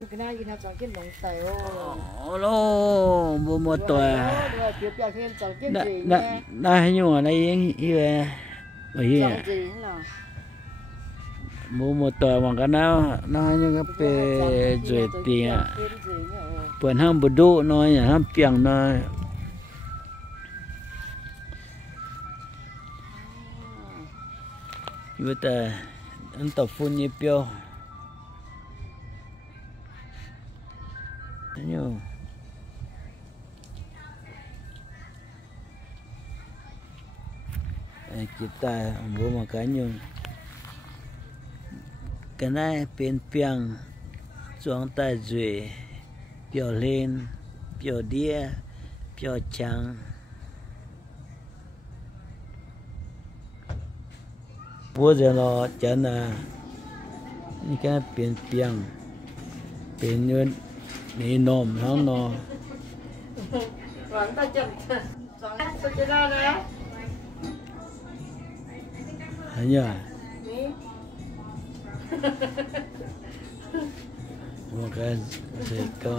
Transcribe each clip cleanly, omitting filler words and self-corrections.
cái này nó chẳng kiến nông tài ô. Lô, mua một tuổi. Đây nhưng mà đây về bởi vì mua một tuổi bằng cái nào nó như cái bề rồi tiền buồn ham bự độ nói nhà ham piang nói bây giờ anh tập phun như piao nhiều kita mua một cái nhung cái này bên piang xuống tay dưới piao lên piao đĩa piao trắng bữa giờ nó chân là những cái bên piang bên như này nôm nó thấy nhỉ một cái gì có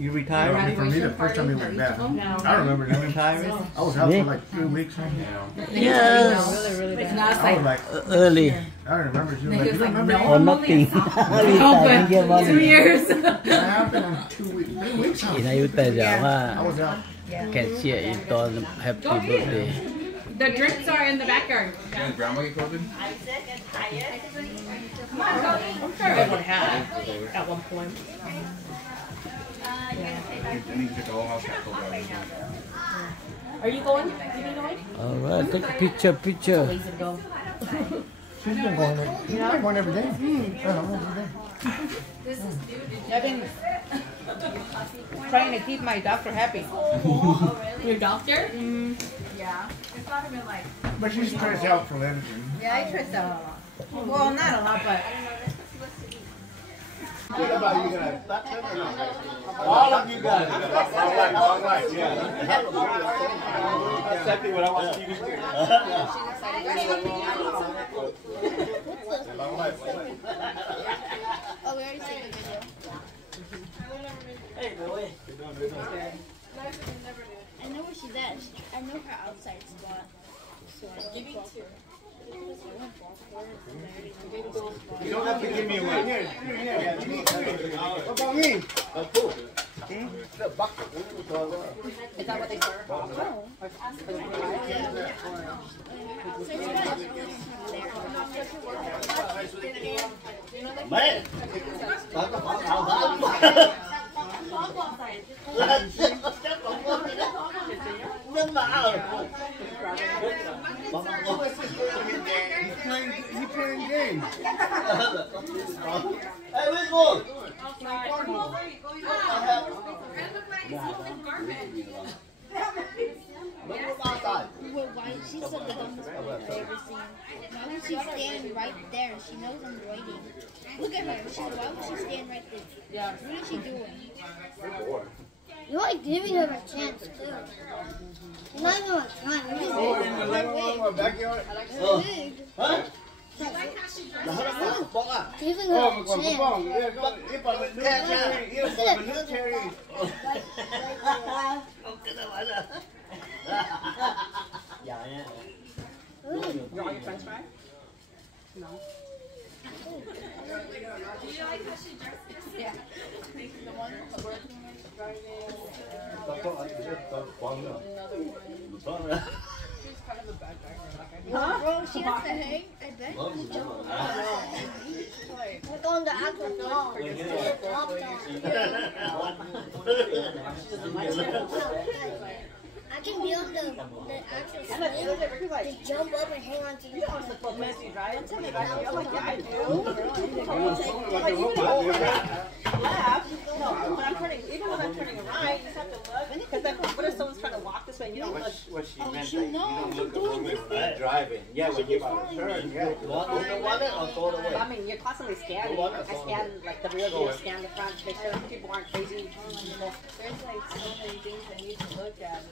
You retired? For me, the first time we went back, I remember you retired. I was out for like 2 weeks. yes I was like early I remember you like, you remember? or nothing 2 years. What happened in 2 weeks? 2 weeks. อีนายุแต่จะว่า I was out. แคชเชียร์อีตอน Happy Birthday The drinks are in the backyard. Did grandma get COVID? I'm sick and tired. I'm sure I would have at one point. I need to take the whole house got COVID. Are you going? You going? alright take a picture Lazy to go. She's been going there. She's been going every day. Every day. I've been trying to keep my doctor happy. Your doctor? Yeah. It's not even like. But she's stressed out for everything. Yeah, I trust out a lot. Well, not a lot, but. All of you guys. Long life, yeah. That's exactly what I want TV. Long life. Oh, we already seen the video. hey boy I know where she's at. I know her outside spot. So give me two. You don't have to give me one. Here. What about me? Is that what they serve? Man. He's playing games. Hey, let's go. Well, why? She's the dumbest person I've ever seen. Why would she stand right there? She knows I'm waiting. Look at her. Why would she stand right there? Yeah. What is she doing? You're like giving her a chance too. You're not even like trying. You're just giving her a Backyard. wig. Huh? Giving her a chance. You want your french fry? No. Do you like how she dresses? Yeah. The one Bro, she has to hang. I bet. Like on the actual wall. I can be on the actual swing, just jump up and hang on to you. I'm like, yeah, I do. Like, even left, no, when I'm turning, even when I'm turning around, you just have to look. Because then, what if someone's trying to walk this way and you What she meant, you like, you know, don't look you're at doing women this when you're driving. Yeah, when you're about to turn, yeah. Wallet or throw it away? I mean, you're constantly scanning. I scan like the real deal, scan the front, make sure people aren't crazy. There's like so many things I need to look at.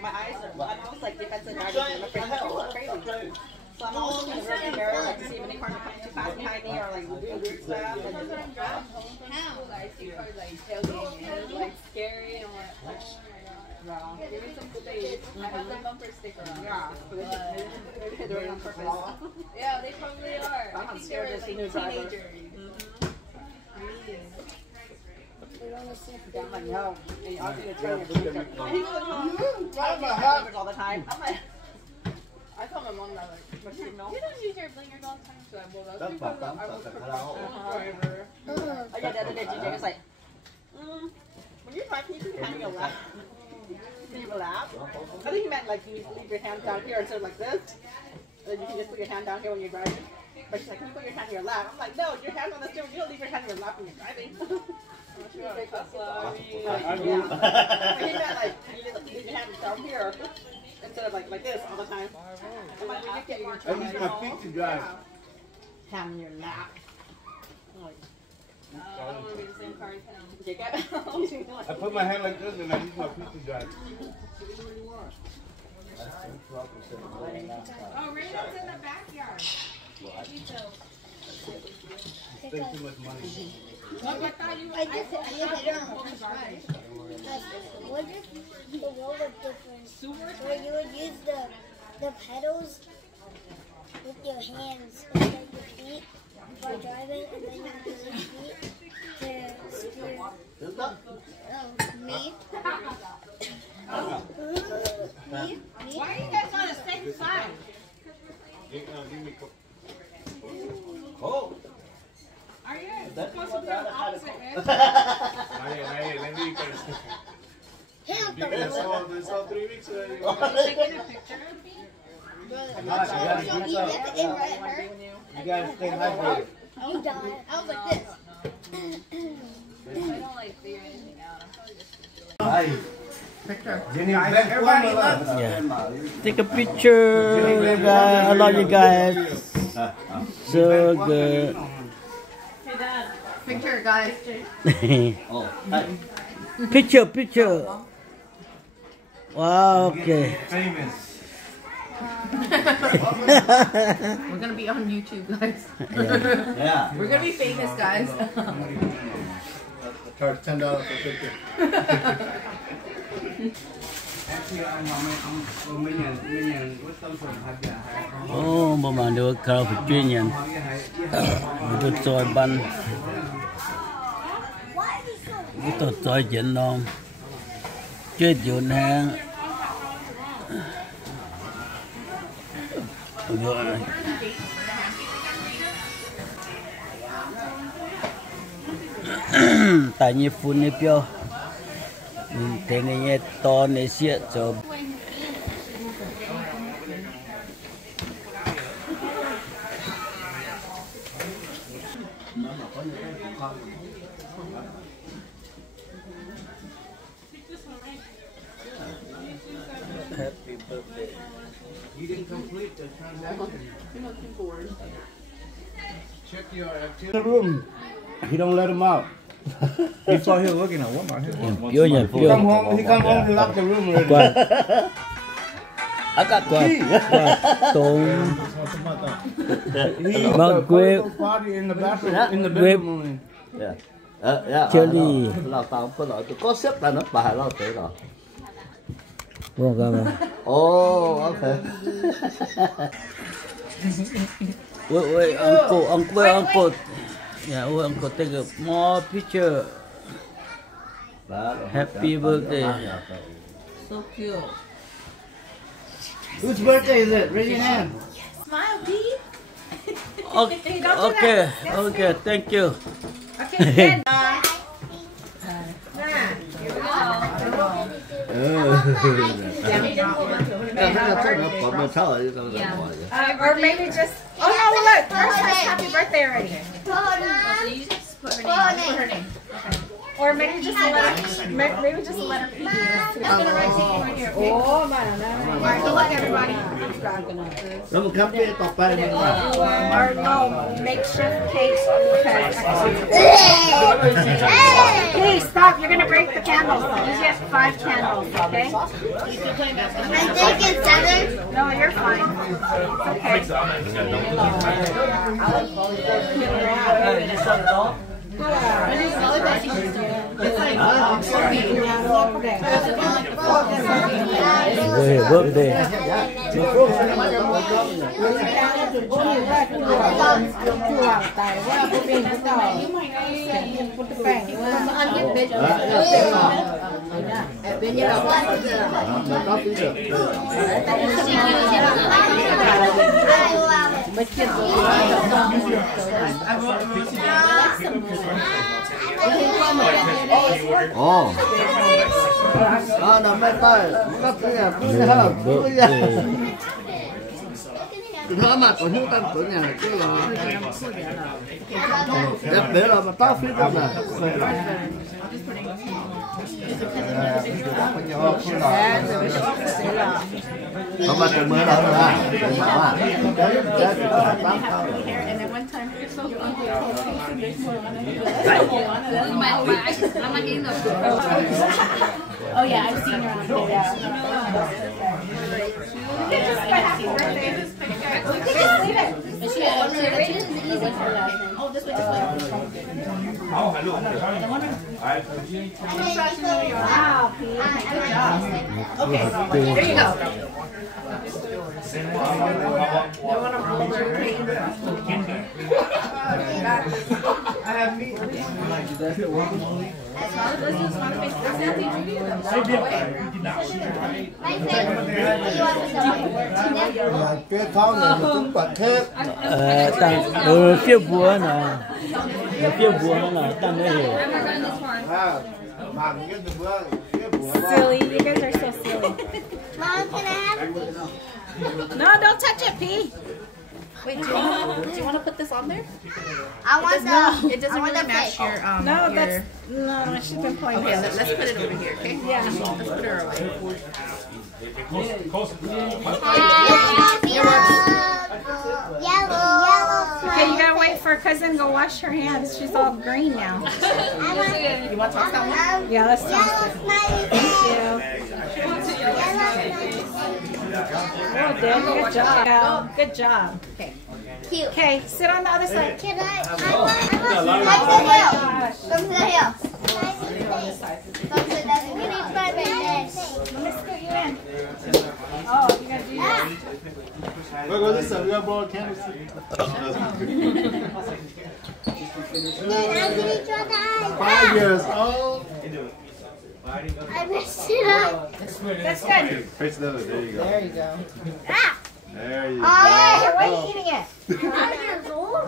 My eyes are, I'm always like defensive driving, I'm afraid people are crazy. So I'm always looking in the rearview mirror, like to see if any cars are coming too fast behind me or like doing weird stuff. I see cars like tailgating and it's like scary. I'm like, oh my god. Give me some space. I have the bumper sticker on. Yeah, they're doing it on purpose. Yeah, they probably are. I'm scared to see new drivers. Yeah, I'm like, no. And I'll do the turn and turn. And he's like, all the time. I'm like, I told my mom that, like, but she no. You don't use your blinkers all the time, so I will. I was oh yeah, the other day, DJ was like, when you're driving, you can hand me a lap. Can you relax? I think he meant like you leave your hand down here instead of like this. And then you can just put your hand down here when you're driving. But she's like, can you put your hand in your lap? I'm like, no, your hand's on the steering. You don't leave your hand in your lap when you're driving. Yeah. But he meant like you just leave your hand down here instead of like this all the time. I'm like, when you get more I use my feet to drive. Hand in your lap. I'm like, I don't want to be the same car as him. I put my hand like this and I use my feet to drive. Oh, Raina's in the backyard. Spend too much money. Well, I thought you I just did it on garbage. What if the wall was different? Where you would use the pedals with your hands instead of your feet while driving, and then you use your feet to steer. Oh, me? Me? Why are you guys on the same side? Oh! Are you supposed to be on the opposite end? Let me Help This all 3 weeks already. Are you taking a picture of me? You gotta stay hydrated. You died. I was like this. I don't like figure anything out. I'm probably just doing it. Hi. Yeah. Take a picture, guys. I love you guys. So good. Picture, guys. Oh, hi. Picture. Wow, okay. Famous. We're gonna be on YouTube, guys. Yeah. We're gonna be famous, guys. Charge $10 for a picture. Actually, I'm with some sort of Oh, mà được khảo phải chuyên nhận. Được rồi bắn. Được rồi chuyện non. Chết chuyện hàng. Rồi. Tại như phun này biểu. Thế này to này xịa cho. Happy birthday. You didn't complete the transaction. Check your activity. The room. He don't let him out. Before he was working at Walmart. He come home. He come home and lock the room already. I got key. Party in the bathroom. In the bedroom. Yeah. Jelly. Là tao có loại có xếp là nó bài lo thế rồi. Wrong. Oh, okay. Wait, uncle. Yeah, uncle, take a more picture. Happy birthday. So cute. Whose birthday is it? Raise your hand. Smile, Pete. Okay, thank you. Okay, then. Or maybe just. Oh no! Look, first happy birthday already. Put her So you just put her name. Okay. Or maybe just a letter. Maybe just a letter P. It's gonna write something right here. Okay? Oh, man. All right, good luck, everybody. แล้วมันครับที่ต่อไปมัน Or no, makeshift case because please stop. You're gonna break the candles. You get 5 candles, okay? I think it's 7. No, you're fine. Okay. Về bước đi. ồ đó là mấy tay các cái nhà cứ ha cứ ra nó mà còn những tăng của nhà cứ đẹp để là mà tao phía trong này không mà từ mới đâu ra Oh yeah, I've seen her on there. Yeah. Happy birthday. Just leave it. Oh, this way, this way. Wow, Pete. Good job. Okay, there you go. They want to hold their cream. I have meat. Cái thon này chúng bật hết. Tăng phía búa nè, phía búa nó là tăng cái gì? Silly, you guys are so silly. Mom, can I have it? No, don't touch it, P. Wait, do you want to put this on there? I want the. It doesn't really match your no, that's no. She's been playing. Okay, let's put it over here, okay? Yeah. Let's put her away. Yellow. Okay, you gotta wait for cousin to go wash her hands. She's all green now. You want to toss that one? Yeah, let's toss it. Oh, Dan, good job. Good job. Okay. Cute. Okay, sit on the other side. Can I want come to the hill. Come to the hill. Come to the hill. Let me scoot you in. Oh, you gotta do that. Where goes this? We got borrowed candles. Five years old. I messed it up. That's good. Face the other. There you go. There you go. Ah. There you go. Hey, why are you eating it?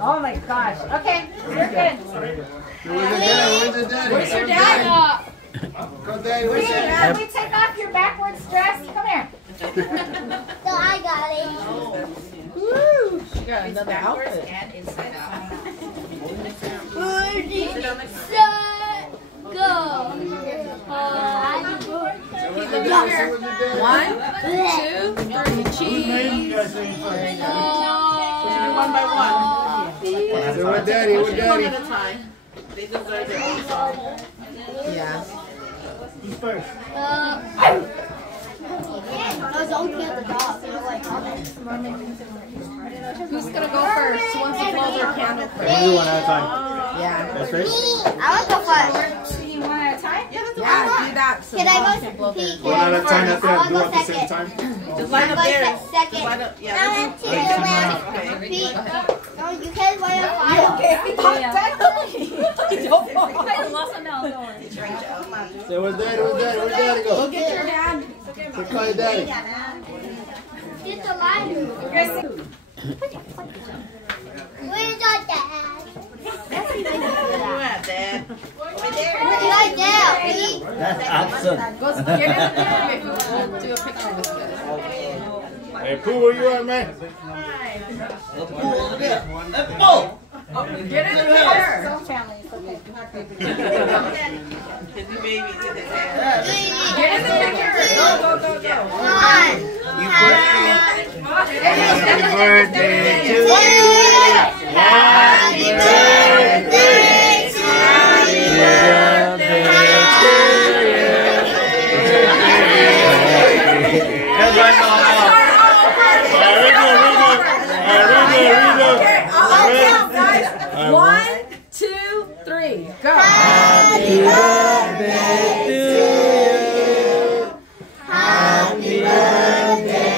Oh my gosh. Okay, you're good. Where's your daddy? Where's your dad? Go, Daddy. Where's your daddy? Can you take off your backwards dress? Come here. So I got it. Woo! She got another outfit. And inside out. Ready, set, go. One, two, three, cheese. One by one. So what daddy? What One daddy? at a time. They deserve it. Yeah. Who's first? I was only at the dog. Who's gonna go first? Who wants to blow their candle first? We'll do one at a time. Yeah. That's first? I want to go first. You one at a time? Yeah, do that. So Can mom I can go blow their Pete, One can I at go a time. first? That's I it. Do want it to at go the same second. time. Just line up there. Second. Line up. I Yeah. want to go last. Pete, no, you can't line up five. Say, where's daddy? Where's daddy? Where's daddy go? Go get your hand. So call your daddy. Get the line. Where's your dad? Where at, Dad? Over there. Right there, Pete. that's accent Go get in there. We'll do a picture with this. Hey, Pooh, where you at, man? Get in there. Some families, okay. Get in the picture. Go. Happy birthday to you. Happy birthday to you. One, two, three, go. Happy birthday to you. Happy birthday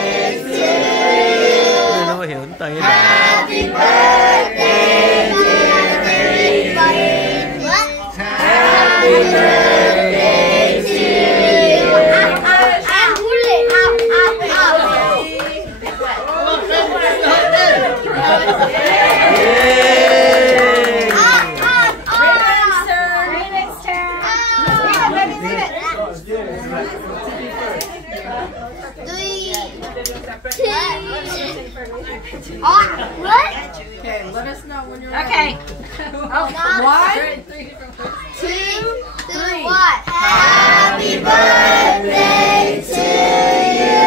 to you. Nó hiểu tay bà. Happy birthday to everybody. Happy birthday to you. What? Okay, let us know when you're ready. Okay. One, Two, three. What? Happy birthday to you.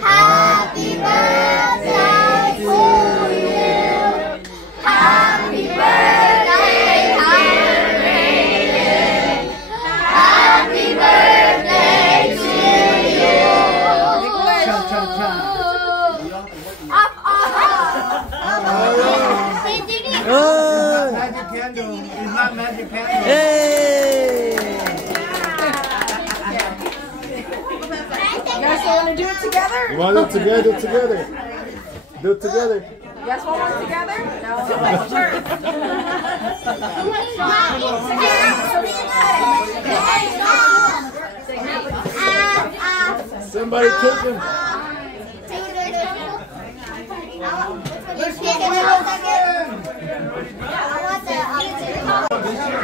Happy birthday to you. Happy birthday, happy birthday to you. Magic candle. It's not magic candle. Hey! you guys want to do it together? You want to do it together? Do it together. Do it together. You guys want one together? No. Sure. Somebody kick him.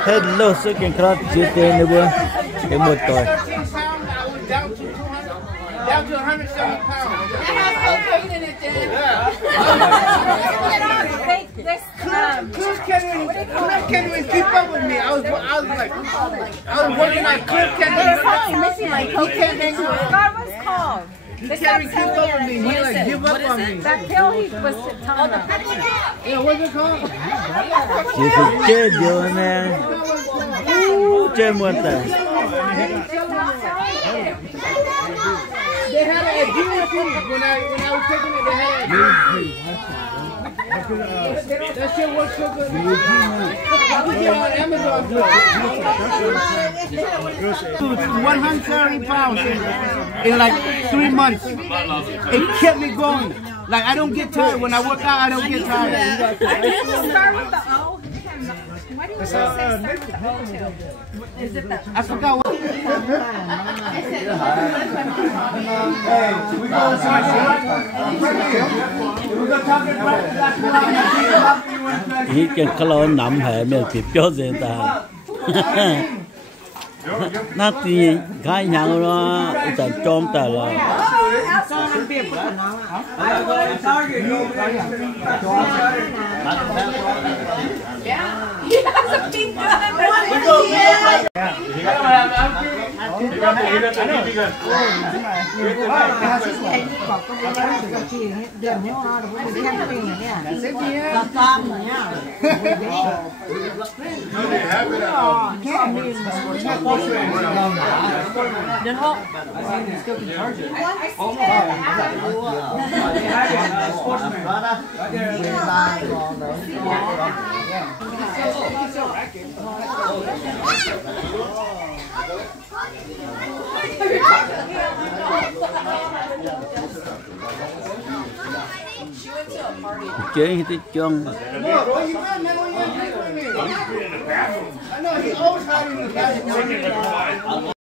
Hello, second class chicken nữa. Cái một tuổi. Down to 170 pounds. It has cocaine in it, then. Cliff can't even keep up with me. I was working on Cliff can't even. Missing like cocaine into it. God, what's called? He can't even keep up with me. He like give up on me. That pill he was telling us. Yeah, what's it called? Chị phải chơi điều nè. Chơi một tay. They had a deal fee when I was taking it. They had a deal fee. That shit was so good. You can get on Amazon. 170 pounds in like 3 months. It kept me going. Like I don't get tired when I work out. I don't get tired. Why do you start with the O? Why do you say start with the O too? Is it that? I forgot what. He can call nằm hệ mình kịp cho gì ta. Nó thì cái nhau nó chẳng trôm ta là. Chơi thì chung. I know he always hiding in the bathroom.